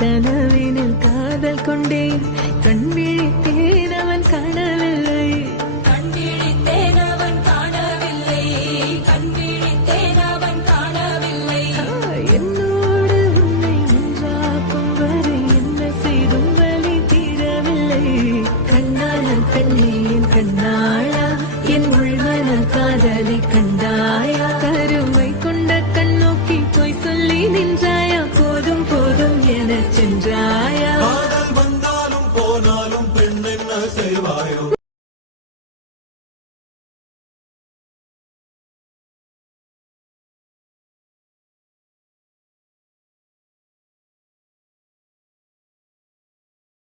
கனவினில் காதல் கொண்டேன் கண் விழித்தேன் அவன் காணவில்லை என்னோடு உன்னை ஒன்றாக்கும் வரை என்ன செய்தும் வலி தீரவில்லை கண்ணாளன் பெண்ணே என் கண்ணாளா என் உள்மன காதலை கண்